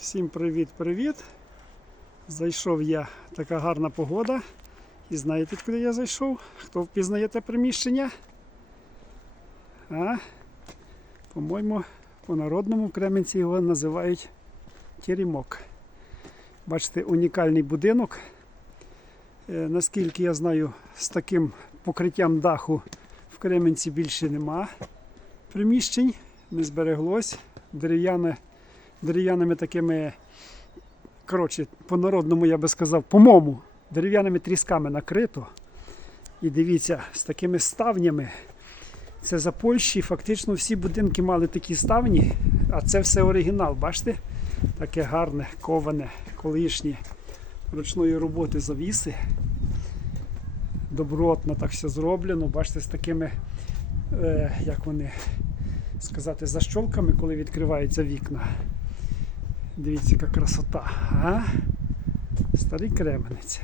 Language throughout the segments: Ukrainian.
Всім привіт-привіт! Зайшов я, така гарна погода. І знаєте, куди я зайшов? Хто впізнає те приміщення? А? По-моєму, по-народному в Кременці його називають Теремок. Бачите, унікальний будинок. Е, Наскільки я знаю, з таким покриттям даху в Кременці більше нема приміщень, не збереглось. Дерев'яне дерев'яними такими, коротше, по-народному я би сказав, по-моєму, дерев'яними трісками накрито. І дивіться, з такими ставнями. Це за Польщі фактично всі будинки мали такі ставні, а це все оригінал, бачите? Таке гарне, коване, колишнє ручної роботи завіси. Добротно так все зроблено. Бачите, з такими, е, як вони сказати, защолками, коли відкриваються вікна. Дивіться, яка красота. А? Старий Кременець.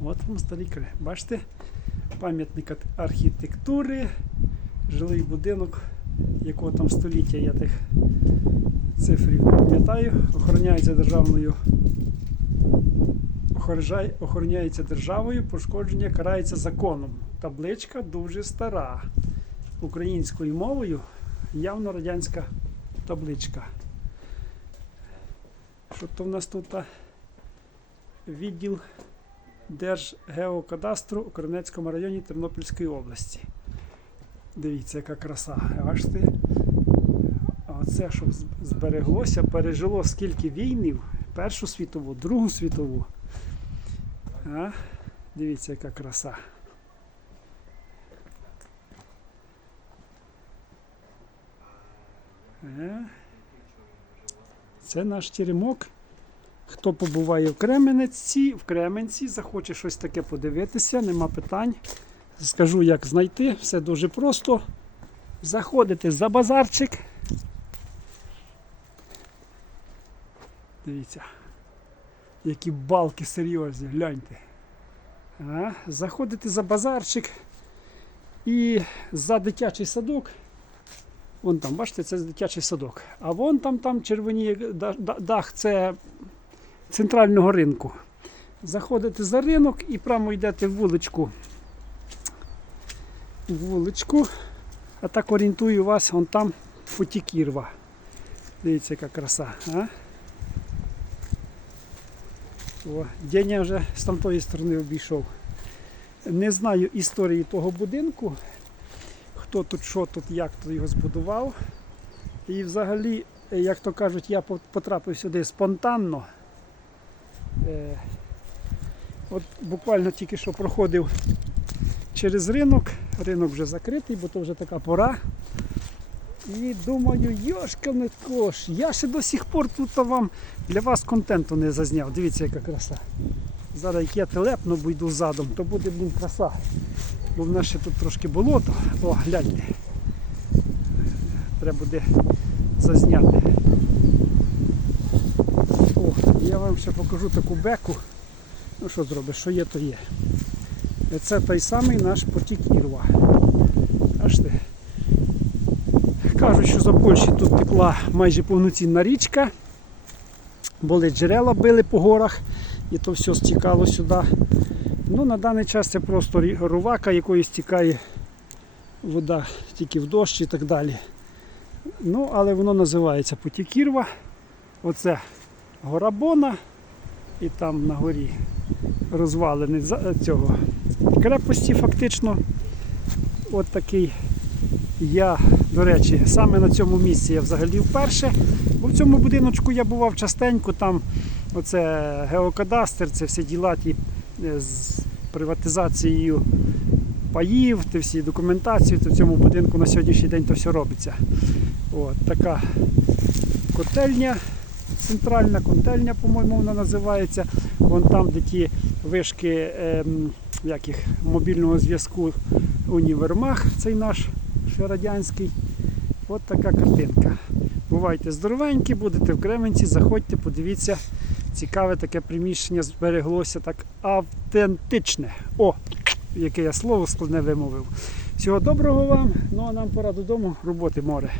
От вам старий Кременець. Бачите? Пам'ятник архітектури, жилий будинок, якого там століття я тих цифрів пам'ятаю. Охороняється державною. Охороняється державою, пошкодження карається законом. Табличка дуже стара. Українською мовою явно радянська табличка. Що то в нас тут відділ Держгеокадастру у Кременецькому районі Тернопільської області. Дивіться, яка краса. Бачите? А це, щоб збереглося, пережило скільки війнів, Першу світову, Другу світову. А? Дивіться, яка краса. Е? Це наш теремок. Хто побуває в Кременці, в Кременці, захоче щось таке подивитися, нема питань. Скажу, як знайти. Все дуже просто. Заходите за базарчик. Дивіться, які балки серйозні, гляньте. А, заходите за базарчик і за дитячий садок. Вон там, бачите, це дитячий садок. А вон там, там червоніє да- дах, це центрального ринку. Заходите за ринок і прямо йдете в вуличку. В вуличку. А так орієнтую вас, вон там Футікірва. Дивіться, яка краса. А? О, день я вже з тамтої сторони обійшов. Не знаю історії того будинку хто тут, що тут, як тут його збудував. І взагалі, е, як то кажуть, я потрапив сюди спонтанно. Е, От буквально тільки що проходив через ринок. Ринок вже закритий, бо то вже така пора. І думаю, йошкане кош, я ще до сих пор тут вам для вас контенту не зазняв. Дивіться, яка краса. Зараз як я телепно бо йду задом, то буде блін краса. Бо в нас ще тут трошки болото. О, гляньте. Треба буде зазняти. О, я вам ще покажу таку беку. Ну що зробиш, що є, то є. Це той самий наш потік Ірва. Бачите? Кажуть, що за Польщі тут текла майже повноцінна річка. Були джерела били по горах і то все стікало сюди. Ну, на даний час це просто рувака, якою стікає вода тільки в дощ і так далі. Ну, але воно називається Потікірва. Оце гора Бона і там на горі розвалини цього крепості фактично. От такий я, до речі, саме на цьому місці я взагалі вперше. Бо в цьому будиночку я бував частенько, там оце геокадастр, це всі діла ті з приватизацією паїв, ті всі документації, то в цьому будинку на сьогоднішній день то все робиться. От, така котельня, центральна котельня, по-моєму, вона називається. Вон там, де ті вишки ем, як їх, мобільного зв'язку універмаг, цей наш ще радянський. От така картинка. Бувайте здоровенькі, будете в Кременці, заходьте, подивіться. Цікаве таке приміщення збереглося так автентичне. О, яке я слово складне вимовив. Всього доброго вам. Ну а нам пора додому, роботи море.